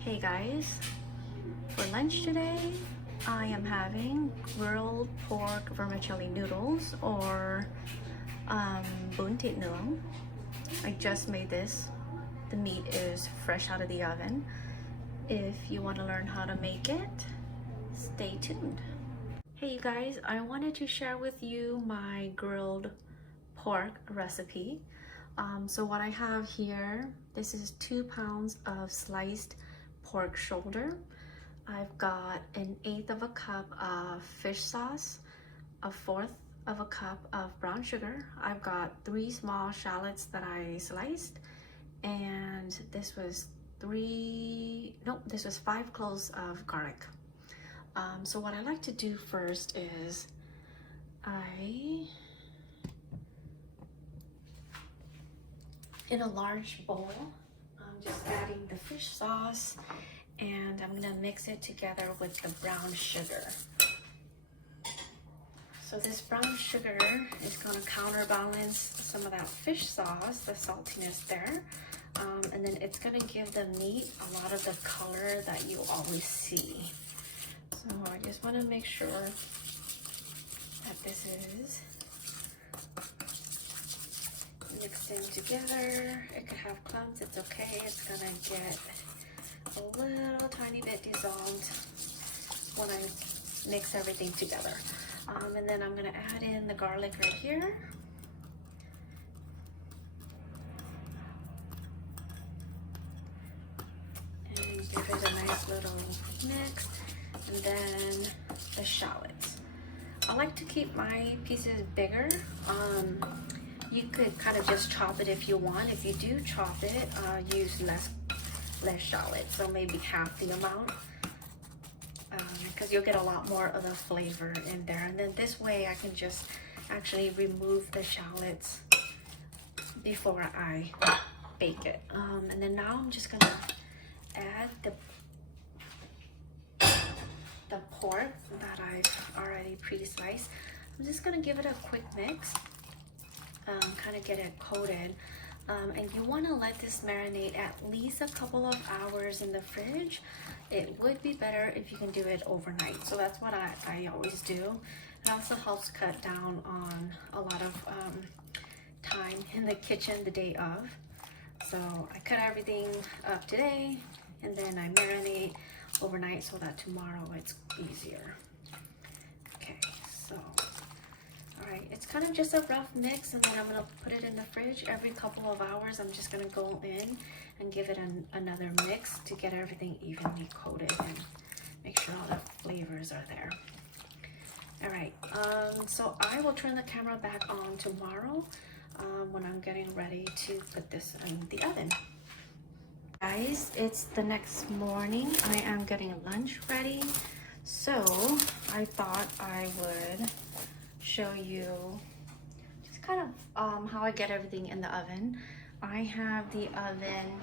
Hey guys, for lunch today I am having grilled pork vermicelli noodles or Thit Nuong. I just made this. The meat is fresh out of the oven. If you want to learn how to make it, stay tuned. Hey you guys, I wanted to share with you my grilled pork recipe. So what I have here, this is 2 pounds of sliced pork shoulder. I've got 1/8 of a cup of fish sauce, 1/4 of a cup of brown sugar. I've got 3 small shallots that I sliced, and this was 5 cloves of garlic. So what I like to do first is in a large bowl, I'm just adding the fish sauce and I'm gonna mix it together with the brown sugar. So this brown sugar is gonna counterbalance some of that fish sauce, the saltiness there, and then it's gonna give the meat a lot of the color that you always see. So I just wanna make sure that this is mixed in together. It could have clumps, it's okay. It's gonna get a little tiny bit dissolved when I mix everything together. And then I'm gonna add in the garlic right here. And give it a nice little mix. And then the shallots. I like to keep my pieces bigger. You could kind of just chop it if you want. If you do chop it, use less shallots, so maybe half the amount, because you'll get a lot more of the flavor in there. And then this way I can just actually remove the shallots before I bake it. And then now I'm just gonna add the pork that I've already pre-sliced. I'm just gonna give it a quick mix. Kind of get it coated, and you want to let this marinate at least a couple of hours in the fridge. It would be better if you can do it overnight, so that's what I always do. It also helps cut down on a lot of time in the kitchen the day of. So I cut everything up today and then I marinate overnight so that tomorrow it's easier. Okay, so alright, it's kind of just a rough mix, and then I'm going to put it in the fridge. Every couple of hours I'm just going to go in and give it another mix to get everything evenly coated and make sure all the flavors are there. Alright, so I will turn the camera back on tomorrow when I'm getting ready to put this in the oven. Guys, it's the next morning. I am getting lunch ready, so I thought I would show you just kind of how I get everything in the oven. I have the oven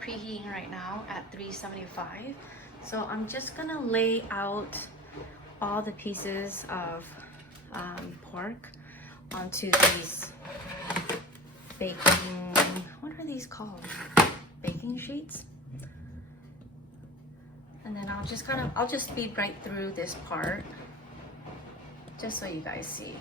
preheating right now at 375. So I'm just gonna lay out all the pieces of pork onto these baking, what are these called? Baking sheets. And then I'll just speed right through this part, just so you guys see.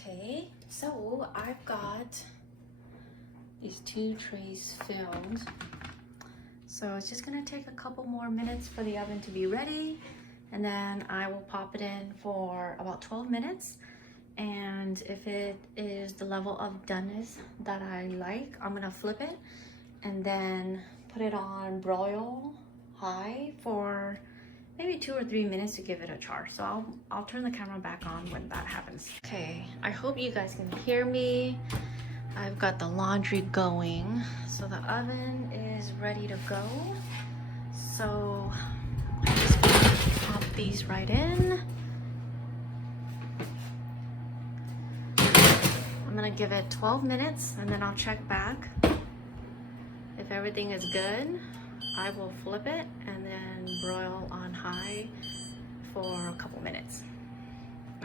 Okay, so I've got these 2 trays filled. So it's just gonna take a couple more minutes for the oven to be ready, and then I will pop it in for about 12 minutes. And if it is the level of doneness that I like, I'm gonna flip it and then put it on broil high for maybe 2 or 3 minutes to give it a char. So I'll turn the camera back on when that happens. Okay, I hope you guys can hear me. I've got the laundry going, so the oven is ready to go. So I'm just gonna pop these right in. I'm gonna give it 12 minutes and then I'll check back. If If everything is good, I will flip it and then broil on high for a couple minutes.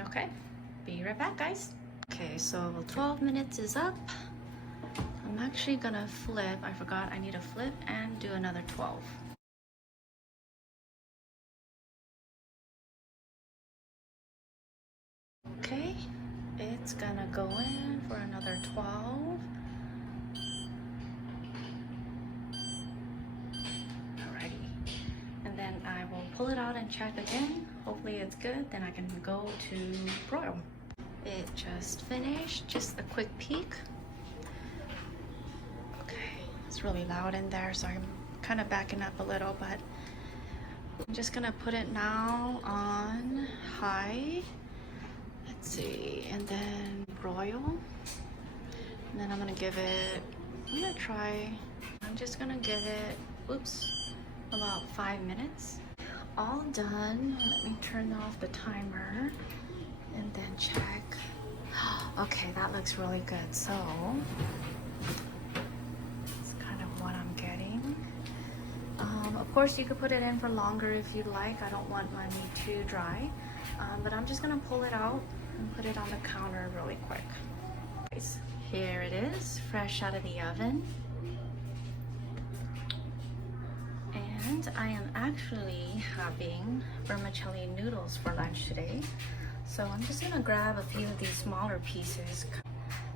Okay, be right back, guys. Okay, so 12 minutes is up. I'm actually gonna flip. I forgot I need to flip and do another 12. Okay, it's gonna go in for another 12. Alrighty, and then I will pull it out and check again. Hopefully it's good, then I can go to broil. It just finished, just a quick peek. Okay, it's really loud in there, so I'm kind of backing up a little, but I'm just gonna put it now on high. Let's see, and then broil. And then I'm gonna give it, I'm just gonna give it, about 5 minutes. All done. Let me turn off the timer and then check. Okay, that looks really good. So it's kind of what I'm getting. Of course, you could put it in for longer if you'd like. I don't want my meat too dry, but I'm just gonna pull it out and put it on the counter really quick. Here it is, fresh out of the oven. And I am actually having vermicelli noodles for lunch today. So I'm just gonna grab a few of these smaller pieces.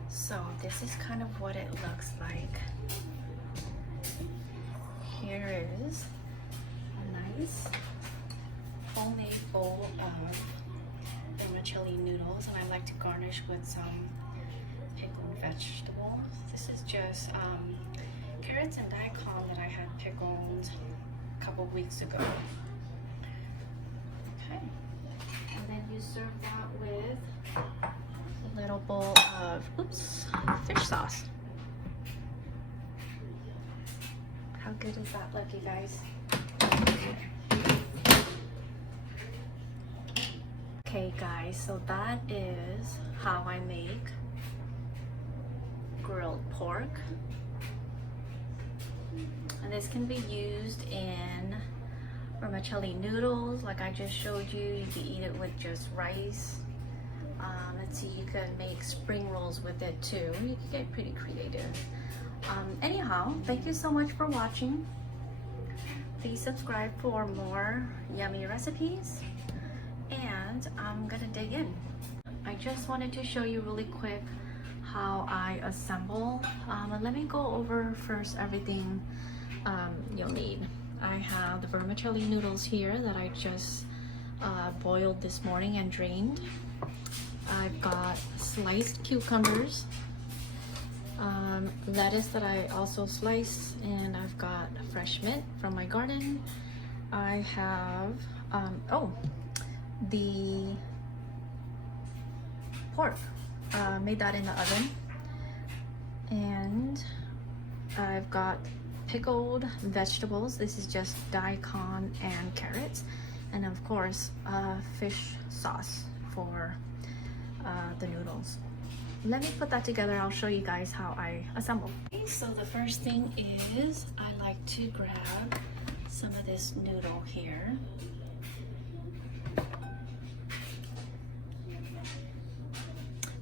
So this is kind of what it looks like. Here is a nice homemade bowl of vermicelli noodles, and I like to garnish with some pickled vegetables. This is just carrots and daikon that I had pickled a couple weeks ago. Okay, and then you serve that with a little bowl of fish sauce. How good does that look, you guys? Okay guys, so that is how I make grilled pork. And this can be used in vermicelli noodles like I just showed you. You can eat it with just rice. Let's see, you could make spring rolls with it too. You can get pretty creative. Anyhow, thank you so much for watching. Please subscribe for more yummy recipes, and I'm gonna dig in. I just wanted to show you really quick how I assemble. And let me go over first everything you'll need. I have the vermicelli noodles here that I just boiled this morning and drained. I've got sliced cucumbers, lettuce that I also sliced, and I've got fresh mint from my garden. I have the pork, made that in the oven, and I've got pickled vegetables. This is just daikon and carrots, and of course fish sauce for the noodles. Let me put that together. I'll show you guys how I assemble. Okay, so the first thing is I like to grab some of this noodle here.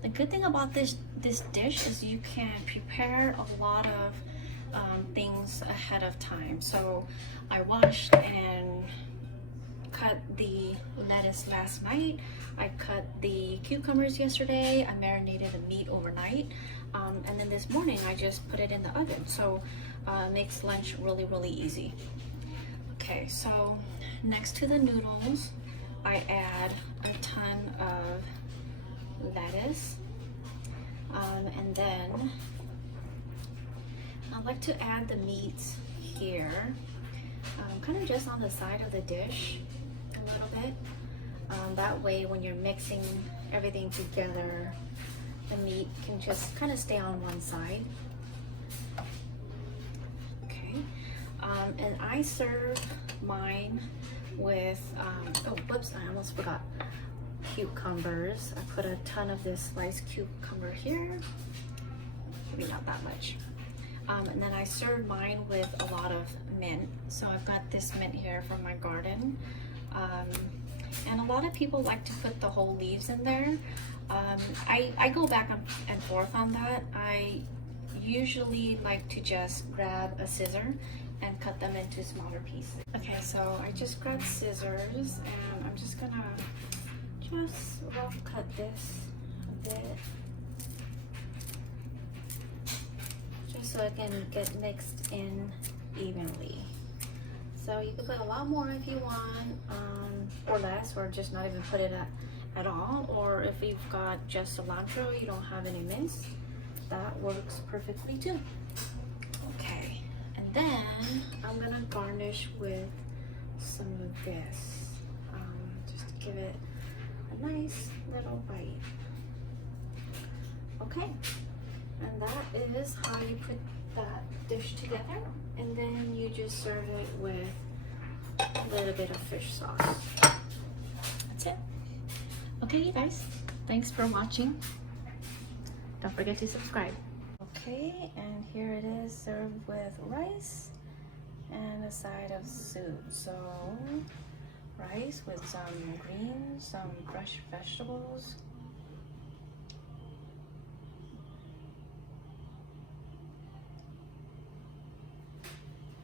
The good thing about this dish is you can prepare a lot of things ahead of time. So I washed and cut the lettuce last night. I cut the cucumbers yesterday. I marinated the meat overnight. And then this morning I just put it in the oven. So it makes lunch really, really easy. Okay, so next to the noodles, I add a ton of lettuce. And then I like to add the meats here, kind of just on the side of the dish a little bit. That way when you're mixing everything together, the meat can just kind of stay on one side. Okay, and I serve mine with, I almost forgot, cucumbers. I put a ton of this sliced cucumber here, maybe not that much. And then I serve mine with a lot of mint. So I've got this mint here from my garden. And a lot of people like to put the whole leaves in there. I go back and forth on that. I usually like to just grab a scissor and cut them into smaller pieces. Okay, so I just grabbed scissors and I'm just gonna just rough cut this a bit, just so it can get mixed in evenly. So you can put a lot more if you want, or less, or just not even put it at all. Or if you've got just cilantro, you don't have any mince, that works perfectly too. Okay, and then I'm gonna garnish with some of this, just to give it a nice little bite. Okay, and that is how you put that dish together, and then you just serve it with a little bit of fish sauce. That's it. Okay, you guys, thanks for watching. Don't forget to subscribe. Okay, and here it is served with rice and a side of soup. So rice with some greens, some fresh vegetables,